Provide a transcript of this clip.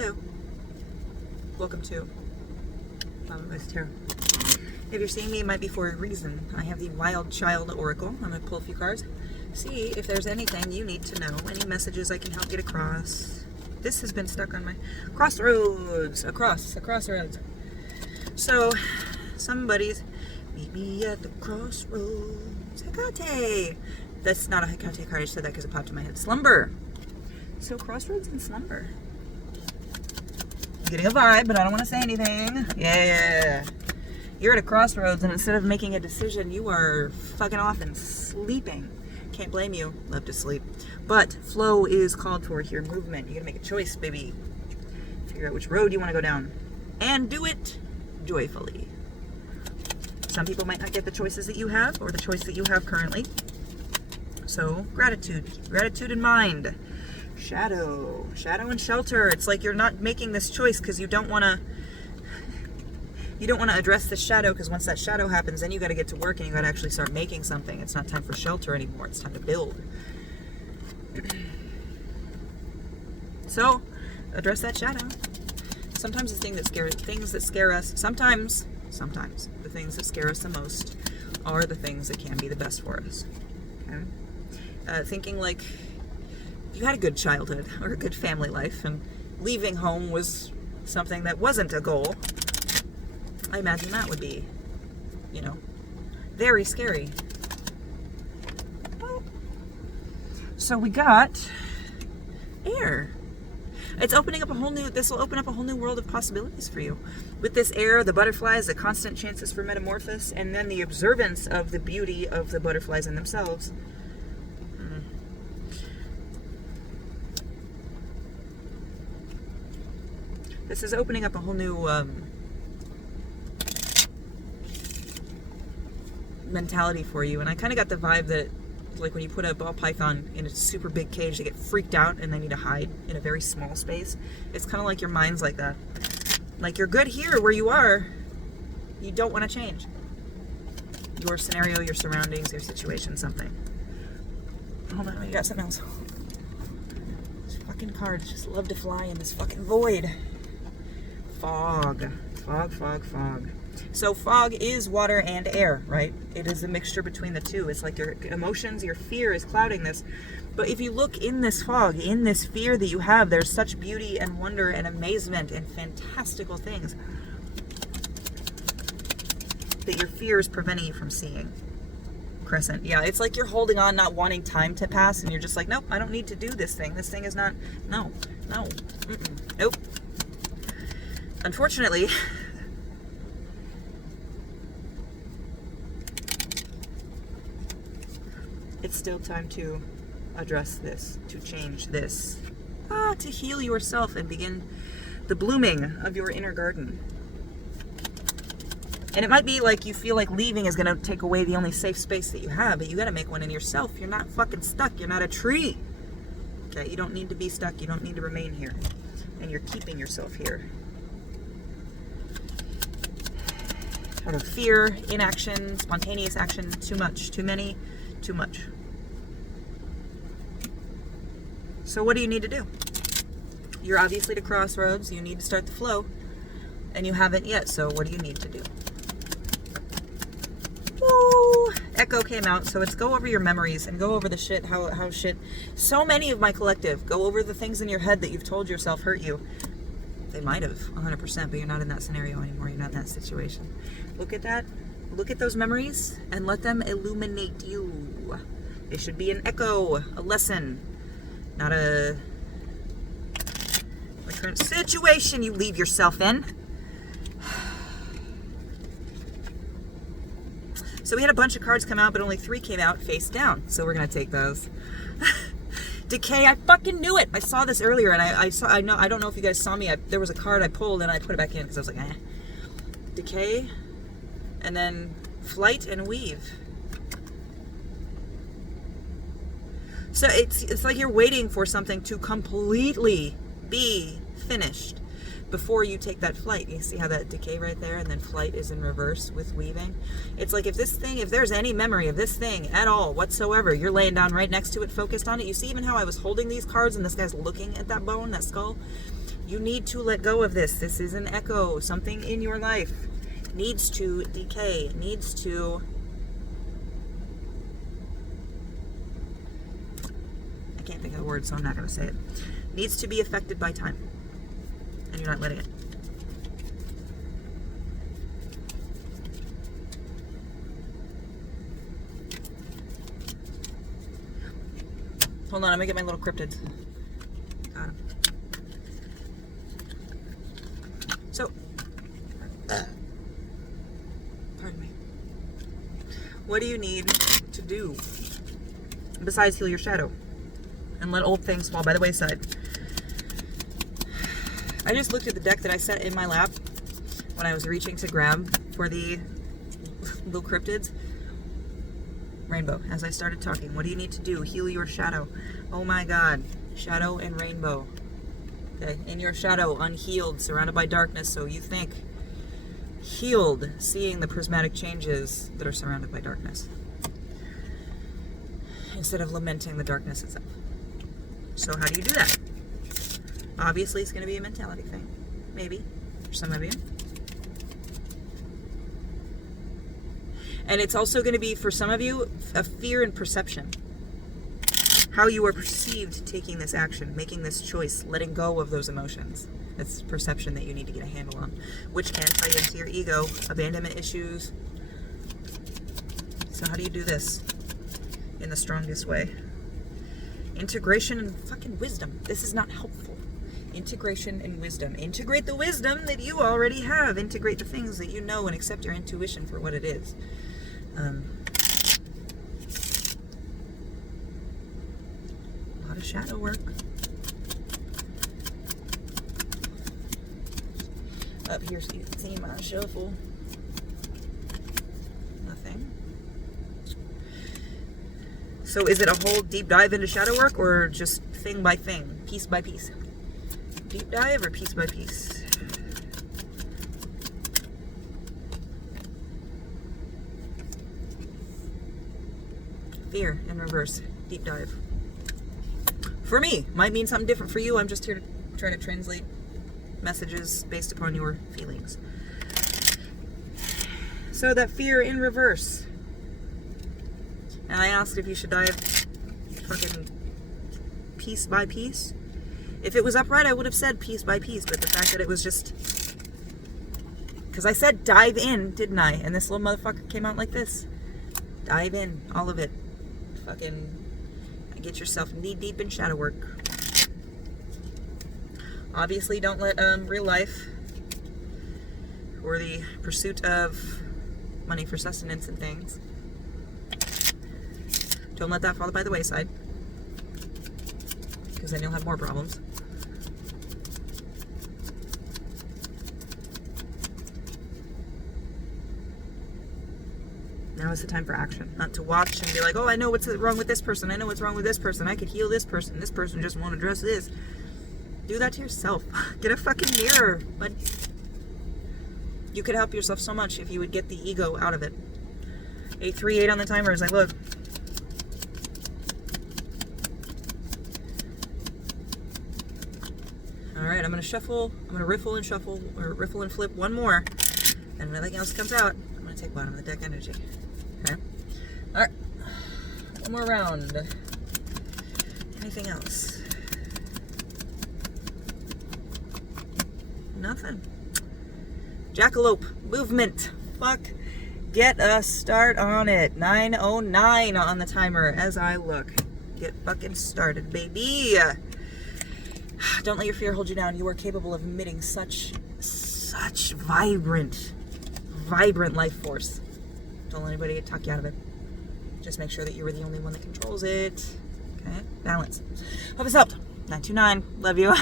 Hello. Welcome to Mama Miss Tarot. If you're seeing me, it might be for a reason. I have the Wild Child Oracle. I'm going to pull a few cards. See if there's anything you need to know. Any messages I can help get across. This has been stuck on my crossroads. A crossroads. So, somebody's meet me at the crossroads. Hecate. That's not a Hecate card. I just said that because it popped in my head. Slumber. So, crossroads and slumber. I'm getting a vibe, but I don't want to say anything. Yeah. You're at a crossroads, and instead of making a decision, you are fucking off and sleeping. Can't blame you. Love to sleep. But flow is called for here. Movement. You gotta make a choice, baby. Figure out which road you want to go down. And do it joyfully. Some people might not get the choices that you have, or the choice that you have currently. So, gratitude. Keep gratitude in mind. Shadow and shelter. It's like you're not making this choice because you don't want to address the shadow, because once that shadow happens, then you got to get to work and you got to actually start making something. It's not time for shelter anymore. It's time to build. So, address that shadow. Sometimes things that scare us, sometimes the things that scare us the most are the things that can be the best for us. Okay? Thinking like you had a good childhood or a good family life, and leaving home was something that wasn't a goal. I imagine that would be, very scary. So we got air. This will open up a whole new world of possibilities for you. With this air, the butterflies, the constant chances for metamorphosis, and then the observance of the beauty of the butterflies in themselves. This is opening up a whole new mentality for you, and I kind of got the vibe that, like, when you put a ball python in a super big cage, they get freaked out and they need to hide in a very small space. It's kind of like your mind's like that. Like, you're good here where you are. You don't want to change your scenario, your surroundings, your situation, something. Hold on, we got something else. These fucking cards just love to fly in this fucking void. Fog. So fog is water and air, right? It is a mixture between the two. It's like your emotions, your fear is clouding this. But if you look in this fog, in this fear that you have, there's such beauty and wonder and amazement and fantastical things that your fear is preventing you from seeing. Crescent. Yeah, it's like you're holding on, not wanting time to pass, and you're just like, nope, I don't need to do this thing. This thing is not, nope. Unfortunately, it's still time to address this, to change this, to heal yourself and begin the blooming of your inner garden. And it might be like you feel like leaving is going to take away the only safe space that you have, but you got to make one in yourself. You're not fucking stuck. You're not a tree. Okay, you don't need to be stuck. You don't need to remain here. And you're keeping yourself here. Out of fear, inaction, spontaneous action, too much, too many, too much. So what do you need to do? You're obviously at a crossroads. You need to start the flow. And you haven't yet, so what do you need to do? Woo! Echo came out, so it's go over your memories and go over the shit, how shit. So many of my collective, go over the things in your head that you've told yourself hurt you. They might have, 100%, but you're not in that scenario anymore. You're not in that situation. Look at that. Look at those memories and let them illuminate you. It should be an echo, a lesson, not a current situation you leave yourself in. So we had a bunch of cards come out, but only 3 came out face down. So we're going to take those. Decay, I fucking knew it. I saw this earlier, and I don't know if you guys saw me. There was a card I pulled, and I put it back in because I was like, eh. Decay, and then flight and weave. So it's like you're waiting for something to completely be finished before you take that flight. You see how that decay right there, and then flight is in reverse with weaving. It's like if there's any memory of this thing at all whatsoever, you're laying down right next to it, focused on it. You see even how I was holding these cards and this guy's looking at that bone, that skull? You need to let go of this. This is an echo. Something in your life needs to decay, needs to... I can't think of the word, so I'm not going to say it. Needs to be affected by time. And you're not letting it. Hold on, I'm going to get my little cryptids. Got him. So, pardon me. What do you need to do besides heal your shadow and let old things fall by the wayside? I just looked at the deck that I set in my lap when I was reaching to grab for the little cryptids. Rainbow. As I started talking, what do you need to do? Heal your shadow. Oh my God. Shadow and rainbow. Okay. In your shadow, unhealed, surrounded by darkness, so you think. Healed, seeing the prismatic changes that are surrounded by darkness. Instead of lamenting the darkness itself. So how do you do that? Obviously, it's going to be a mentality thing. Maybe. For some of you. And it's also going to be, for some of you, a fear and perception. How you are perceived taking this action, making this choice, letting go of those emotions. That's perception that you need to get a handle on, which can tie into your ego, abandonment issues. So how do you do this in the strongest way? Integration and fucking wisdom. This is not helpful. Integration and wisdom. Integrate the wisdom that you already have. Integrate the things that you know and accept your intuition for what it is. A lot of shadow work. Up here so you can see my shuffle. Nothing. So is it a whole deep dive into shadow work or just thing by thing, piece by piece? Deep dive or piece by piece? Fear in reverse. Deep dive. For me, might mean something different for you. I'm just here to try to translate messages based upon your feelings. So that fear in reverse. And I asked if you should dive fucking piece by piece. If it was upright, I would have said piece by piece, but the fact that it was just... Because I said dive in, didn't I? And this little motherfucker came out like this. Dive in, all of it. Fucking get yourself knee deep in shadow work. Obviously, don't let real life or the pursuit of money for sustenance and things, don't let that fall by the wayside, because then you'll have more problems. Now is the time for action. Not to watch and be like, oh, I know what's wrong with this person. I know what's wrong with this person. I could heal this person. This person just won't address this. Do that to yourself. Get a fucking mirror. But you could help yourself so much if you would get the ego out of it. 838 on the timer as I look. Alright, I'm going to shuffle. I'm going to riffle and shuffle, or riffle and flip one more. And when everything else comes out, I'm going to take bottom of the deck energy. Okay? Alright. One more round. Anything else? Nothing. Jackalope. Movement. Fuck. Get a start on it. 9:09 on the timer as I look. Get fucking started, baby. Don't let your fear hold you down. You are capable of emitting such vibrant life force. Don't let anybody talk you out of it. Just make sure that you are the only one that controls it. Okay? Balance. Hope this helped. 929. Love you.